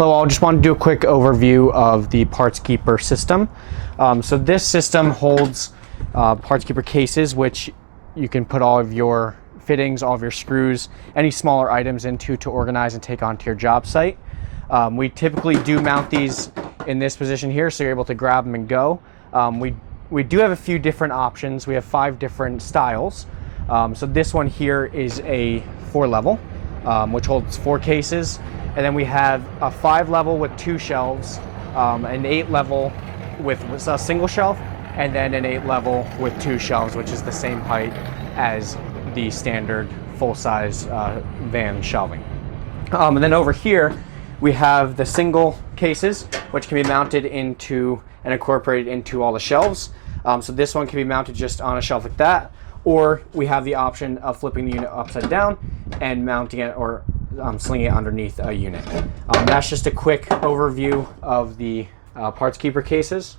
Hello, I just want to do a quick overview of the Partskeeper system. So this system holds Partskeeper cases, which you can put all of your fittings, all of your screws, any smaller items into to organize and take onto your job site. We typically do mount these in this position here, so you're able to grab them and go. We do have a few different options. We have 5 different styles. So this one here is a 4-level, which holds 4 cases. And then we have a 5-level with 2 shelves, an 8-level with a single shelf, and then an 8-level with 2 shelves, which is the same height as the standard full-size van shelving. And then over here, we have the single cases, which can be mounted into and incorporated into all the shelves. So this one can be mounted just on a shelf like that, or we have the option of flipping the unit upside down and mounting it or slinging it underneath a unit. That's just a quick overview of the Partskeeper cases.